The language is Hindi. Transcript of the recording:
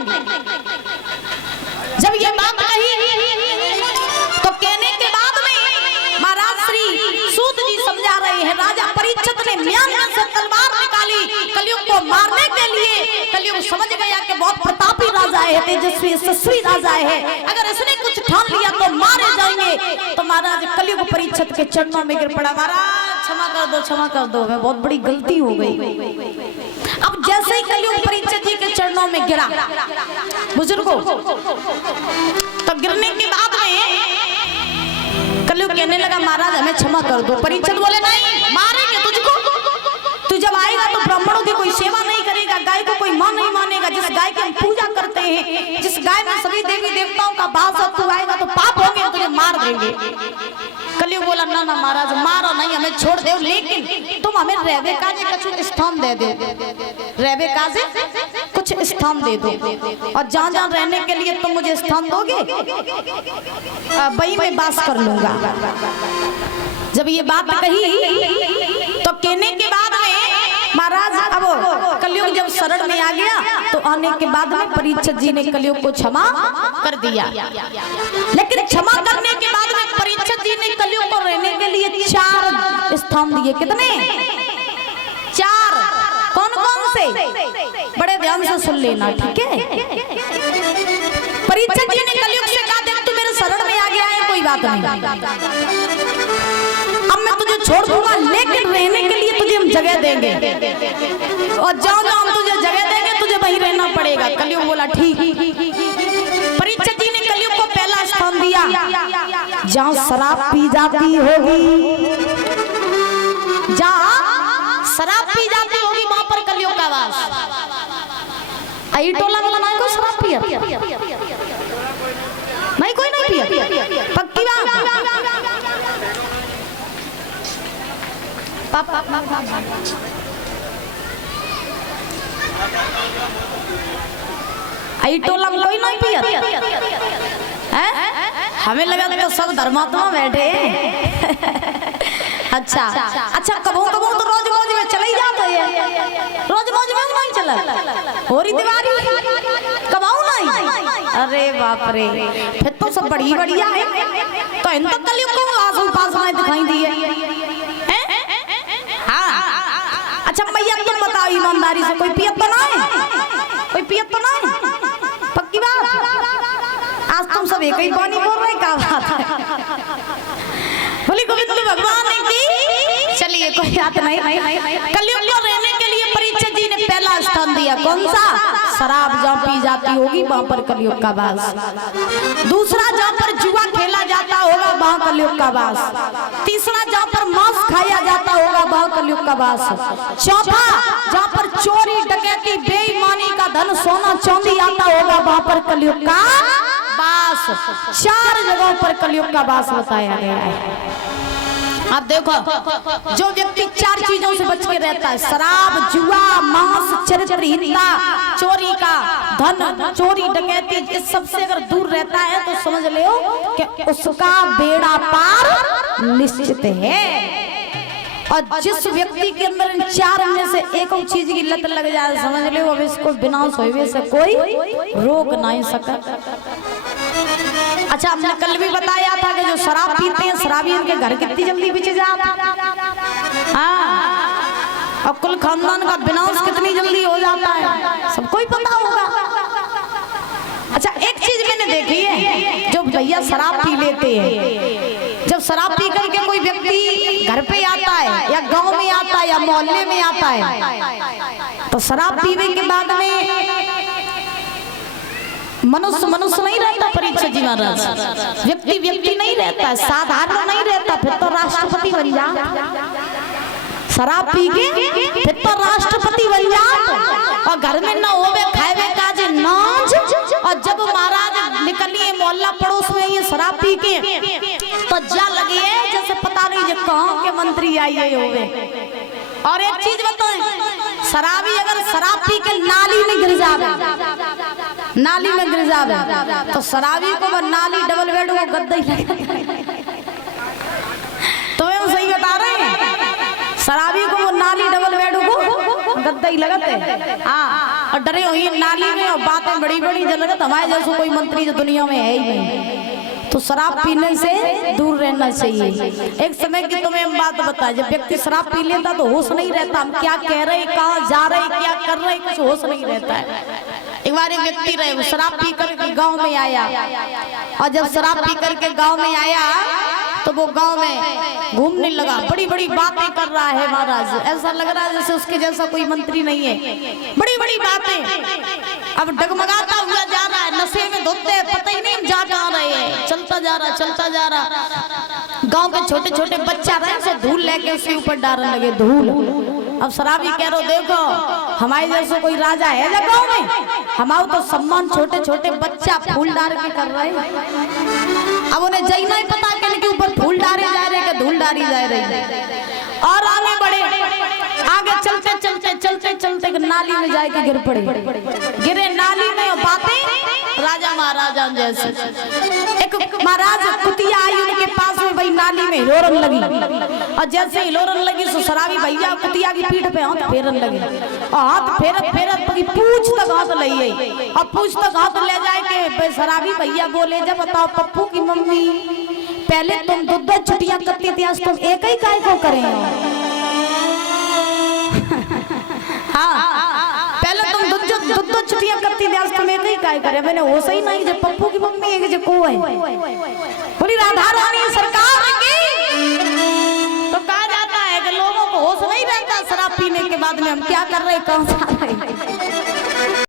देंगे। जब ये बात कही तो कहने के बाद में महाराज श्री सूत जी समझा रहे हैं, राजा परीक्षित ने म्यान में से तलवार निकाली कलयुग को मारने के लिए। कलयुग समझ गया कि बहुत प्रतापी राजा है, तेजस्वी यशस्वी राजा है, अगर इसने कुछ ठान लिया तो मारे जाएंगे। तो महाराज कलयुग परीक्षित के चरणों में गिर पड़ा, महाराज क्षमा कर दो, मैं बहुत बड़ी गलती हो गई। अब जैसे ही कलयुग परीक्षित जी के चरणों में गिरा बुजुर्गों, तो गिरने के बाद में कलयुग कहने लगा महाराज हमें क्षमा कर दो। परीक्षित बोले नहीं मारेंगे तुझको, तू जब आएगा तो ब्राह्मणों की कोई सेवा नहीं करेगा, गाय को कोई मां नहीं मानेगा, जिस गाय की हम पूजा करते हैं, जिस गाय में सभी देवी देवताओं का वास है, तू आएगा तो पाप होंगे, तुझे मार देंगे। कलयुग बोला ना ना महाराज मारो नहीं, हमें छोड़ दो, लेकिन तुम हमें रहने का कुछ स्थान दे दो, रहने का कुछ स्थान दे दो, और जहाँ जहाँ रहने के लिए तुम मुझे स्थान दोगे वही मैं वास कर लूंगा। जब ये बात कही तो कहने के बाद में महाराज अब कलयुग जब शरण में आ गया तो आने के बाद में परीक्षित जी ने कलयुग को क्षमा कर दिया। लेकिन क्षमा करने के बाद में परीक्षित जी ने कलयुग को रहने के लिए 4 स्थान दिए। कितने? 4। कौन कौन से? बड़े ध्यान से सुन लेना, ठीक है। परीक्षित जी ने कलयुग से कहा देख तू मेरे शरण में आ गया है, कोई बात नहीं, अब मैं तुझे छोड़ दूंगा, लेकिन रहने के लिए तुझे हम जगह देंगे, और जहाँ जहाँ हम तुझे जगह देंगे तुझे वहीं रहना पड़ेगा। कलयुग बोला ठीक। परीक्षित जी ने कलयुग को पहला स्थान दिया, जहाँ शराब पी जाती होगी, जहाँ शराब पी जाती होगी वहां पर कलयुग का वास। आई टोला वाला ना कोई शराब पिया नहीं, कोई नहीं पिया, पक्की बात। आई टोला में कोई नहीं पिया है? हमें लगा तो सब धर्मात्मा बैठे अच्छा अच्छा, कबो कबो तो रोज मौज में चले ही जाते हैं, रोज मौज में नहीं चला हो रही दिवाली कबाऊ नहीं। अरे बाप रे, फिर तो सब बढ़िया है। तो इन तक कलयुग को आस पास में दिखाई दी है। हाँ अच्छा मैया तुम बताओ ईमानदारी से, कोई पियत तो नहीं? कोई पियत तो नहीं? पक्की बात। आज तुम सब एक ही पानी बोल रहे, क्या बात है? बोली गोविंद भगवान की। चलिए कोई बात नहीं। कलयुग को रहने के लिए परीक्षित जी ने पहला स्थान दिया, कौन सा? शराब जहाँ पी जाती होगी वहां पर कलयुग का वास। दूसरा जहाँ पर जुआ खेला जाता होगा वहां कलयुग का वास। तीसरा जहाँ पर मांस खाया जाता होगा वहां कलयुग का वास। चौथा जहाँ पर चोरी डकैती बेईमानी का धन सोना चांदी आता होगा वहां पर कलयुग का वास। 4 जगहों पर कलयुग का वास बताया गया है। अब देखो जो व्यक्ति 4 चीजों से बच के रहता है, शराब, जुआ, मांस, चरित्रहीनता, चोरी का धन, चोरी डकैती, इस सबसे अगर दूर रहता है तो समझ लो कि उसका बेड़ा पार निश्चित है। और जिस व्यक्ति के अंदर इन 4 में से एक चीज की लत लग जाए, समझ लो अब इसको विनाश होने से कोई रोक नहीं सका। अच्छा हमने कल भी बताया था कि जो शराब पीते हैं शराबी उनके घर कितनी जल्दी बिछ जाता, हाँ, और कुल खानदान का विनाश कितनी जल्दी हो जाता है, सबको ही पता होगा। अच्छा एक चीज मैंने देखी है, जो भैया शराब पी लेते हैं, जब शराब पी करके कोई व्यक्ति घर पे आता है या गांव में आता है या मोहल्ले में आता है, तो शराब पीने के बाद में मनुष्य नहीं रहता। परीक्षित जी महाराज व्यक्ति नहीं रहता, साधारण नहीं रहता, फिर तो राष्ट्रपति बन जा। शराब पी के फिर तो राष्ट्रपति बन जा, और घर में ना होवे खावे काज नाज। और जब महाराज निकलिए मोहल्ला पड़ोस में ये शराब पी के, तो जा लगी है जैसे पता नहीं जो कहाँ के मंत्री आइए होवे। और एक चीज बताएं, शराबी अगर शराब पी के नाली में गिर जावे, नाली में गिर जावे, तो शराबी को वो नाली डबल बेड वो गद्दा ही लगा। तो हम सही बता रहे हैं, शराबी को वो नाली डबल बेड को गद्दा ही लगते हाँ, और डरे हुई नाली में और बातें बड़ी बड़ी जो लगत हमारे जैसे कोई मंत्री जो दुनिया में है ही नहीं। तो शराब पीने से दूर रहना चाहिए। एक समय की तुम्हें हम बात बताए, जब व्यक्ति शराब पी लेता तो होश नहीं रहता, हम क्या कह रहे, कहाँ जा रहे, क्या कर रहे, कुछ होश नहीं रहता है। एक बार एक व्यक्ति रहे, वो शराब पी करके गांव में आया, और जब शराब पी करके गांव में आया तो वो गांव में घूमने लगा, बड़ी बड़ी बातें कर रहा है महाराज, ऐसा लग रहा है जैसे उसके जैसा कोई मंत्री नहीं है, बड़ी बड़ी बातें। अब डगमगाता हुआ जा रहा है, नशे में धुतते, पता ही नहीं जा कहाँ रहे हैं, चलता जा रहा चलता जा रहा। गांव के छोटे छोटे बच्चा रहे सो धूल लेके उसके ऊपर डालने लगे, धूल। अब शराबी कह रहे देखो हमारे जैसे कोई राजा है ना गाँव में, हमारा तो सम्मान छोटे छोटे बच्चा फूल डाल के कर रहे हैं। अब उन्हें जई नहीं पता कि इनके ऊपर फूल डाले जा रहे हैं कि धूल डाली जा रही है, और आगे बढ़े, आगे चलते चलते चलते चलते नाली में जाके गिर पड़े, गिरे नाली में, और बातें राजा महाराजा जैसे। एक महाराज कुतिया आई उनके पास में, भाई नाली में हिलोरन लगी, और जैसे हिलोरन लगी तो शराबी भैया कुतिया की पीठ पे हाथ फेरन लगे, और हाथ फेरत फेरत पूछ तक हाथ ले आई, और पूछ तक हाथ ले जाए के शराबी भैया बोले, जब बताओ पप्पू की मम्मी, पहले तुम दो छुट्टियां करती थी, आज तुम एक ही काय को करें। हाँ, पहले तुम दो छुट्टियां करती थी, आज तुम एक ही काय करे। मैंने वो सही नहीं, जब पप्पू की मम्मी एक जो को है, बोली राधा रानी सरकार की। तो कहा जाता है कि लोगों को होश नहीं रहता शराब पीने के बाद में हम क्या कर रहे, कौन सा रहे।